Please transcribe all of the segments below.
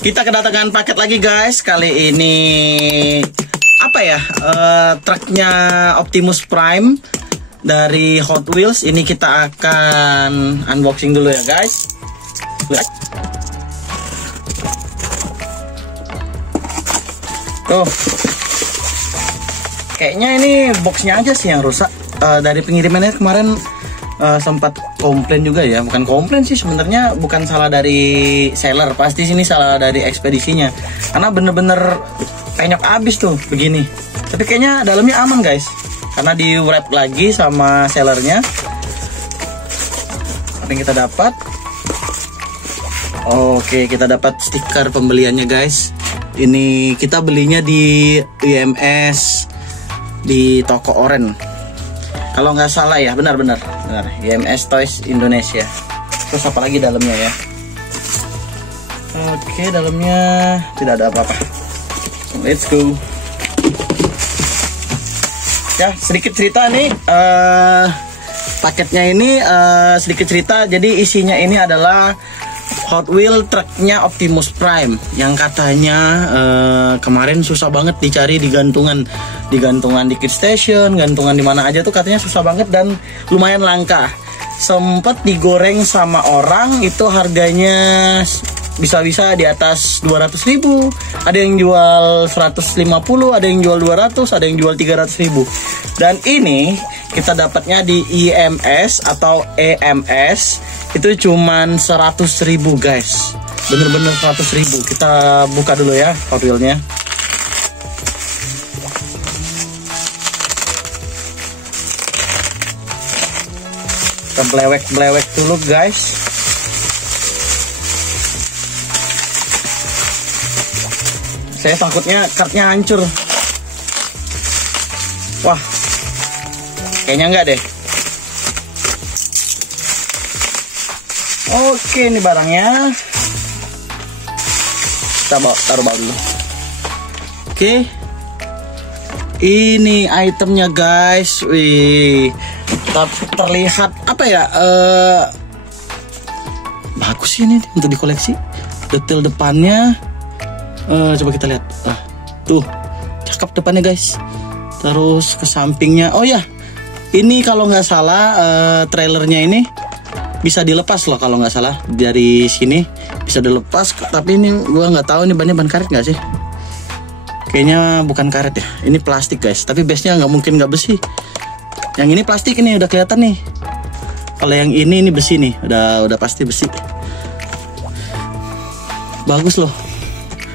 Kita kedatangan paket lagi guys. Kali ini apa ya? Truknya Optimus Prime dari Hot Wheels. Ini kita akan unboxing dulu ya guys. Tuh. Kayaknya ini boxnya aja sih yang rusak. Dari pengirimannya kemarin sempat komplain juga ya, bukan komplain sih sebenarnya, bukan salah dari seller, pasti sini salah dari ekspedisinya, karena bener-bener penyok abis tuh begini. Tapi kayaknya dalamnya aman guys, karena di wrap lagi sama sellernya. Apa yang kita dapat? Oke, kita dapat stiker pembeliannya guys. Ini kita belinya di IMS di toko Oren. Kalau nggak salah ya, benar IMS Toys Indonesia. Terus apa lagi dalamnya ya? Oke, dalamnya tidak ada apa-apa. Let's go. Ya, sedikit cerita nih. Paketnya ini sedikit cerita. Jadi isinya ini adalah Hot Wheels truknya Optimus Prime yang katanya kemarin susah banget dicari di gantungan di Kid Station, gantungan di mana aja tuh katanya susah banget dan lumayan langka. Sempet digoreng sama orang itu harganya bisa-bisa di atas 200.000. Ada yang jual 150, ada yang jual 200, ada yang jual 300.000. Dan ini kita dapatnya di IMS atau EMS itu cuman 100.000 guys. Bener-bener 100.000. Kita buka dulu ya Hot Wheels-nya. Kita belewek dulu guys. Saya takutnya kartnya hancur. Wah, kayaknya enggak deh. Oke, ini barangnya. Kita taruh bawah dulu. Oke. Ini itemnya guys. Wih. Terlihat apa ya? Bagus sih ini untuk dikoleksi. Detail depannya. Coba kita lihat. Tuh. Cakep depannya guys. Terus ke sampingnya. Oh ya. Ini kalau nggak salah trailernya ini bisa dilepas loh kalau nggak salah, dari sini bisa dilepas. Tapi ini gua nggak tahu ini ban karet nggak sih, kayaknya bukan karet ya, ini plastik guys. Tapi base nya nggak mungkin nggak besi. Yang ini plastik, ini udah kelihatan nih. Kalau yang ini besi nih, udah pasti besi. Bagus loh.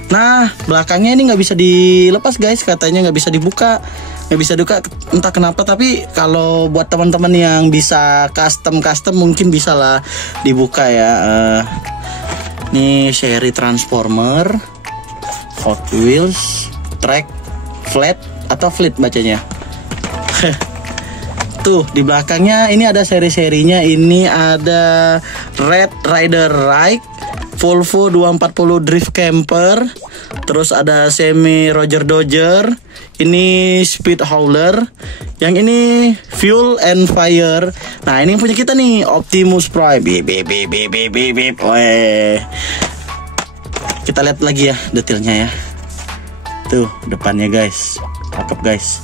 Nah, belakangnya ini nggak bisa dilepas guys, katanya nggak bisa dibuka, nggak bisa dibuka entah kenapa. Tapi kalau buat teman-teman yang bisa custom mungkin bisa lah dibuka ya. Ini seri Transformer Hot Wheels track flat atau fleet bacanya. Tuh di belakangnya ini ada seri-serinya. Ini ada Red Rider Ride, Volvo 240 Drift Camper, terus ada Semi Roger Dodger, ini Speed Hauler, yang ini Fuel and Fire. Nah ini yang punya kita nih, Optimus Prime. Bip. Kita lihat lagi ya detailnya ya. Tuh depannya guys, cakep guys.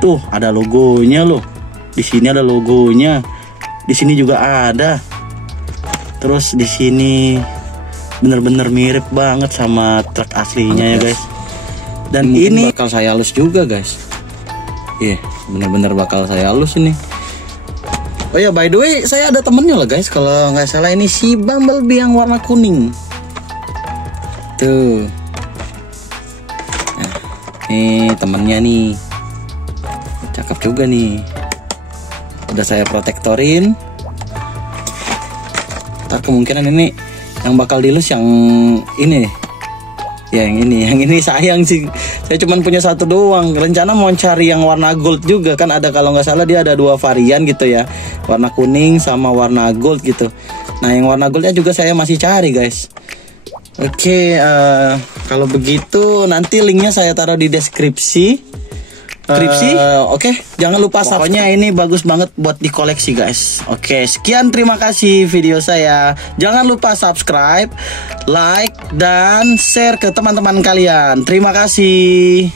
Tuh ada logonya loh. Di sini ada logonya. Di sini juga ada. Terus di sini bener-bener mirip banget sama truk aslinya ya guys. Dan mungkin ini bakal saya halus juga guys. Iya, bener-bener bakal saya halus ini. Oh ya, by the way, saya ada temennya lah guys. Kalau nggak salah ini si Bumblebee yang warna kuning. Tuh. Nah, ini temennya nih. Cakep juga nih. Udah saya protektorin. Ntar kemungkinan ini yang bakal dilus yang ini. Ya yang ini sayang sih. Saya cuman punya satu doang. Rencana mau cari yang warna gold juga kan, ada kalau nggak salah dia ada 2 varian gitu ya. Warna kuning sama warna gold gitu. Nah yang warna goldnya juga saya masih cari guys. Oke, kalau begitu nanti linknya saya taruh di deskripsi. Tripsi. Oke, jangan lupa pokoknya ini bagus banget buat dikoleksi guys. Oke, sekian, terima kasih video saya. Jangan lupa subscribe, like, dan share ke teman-teman kalian. Terima kasih.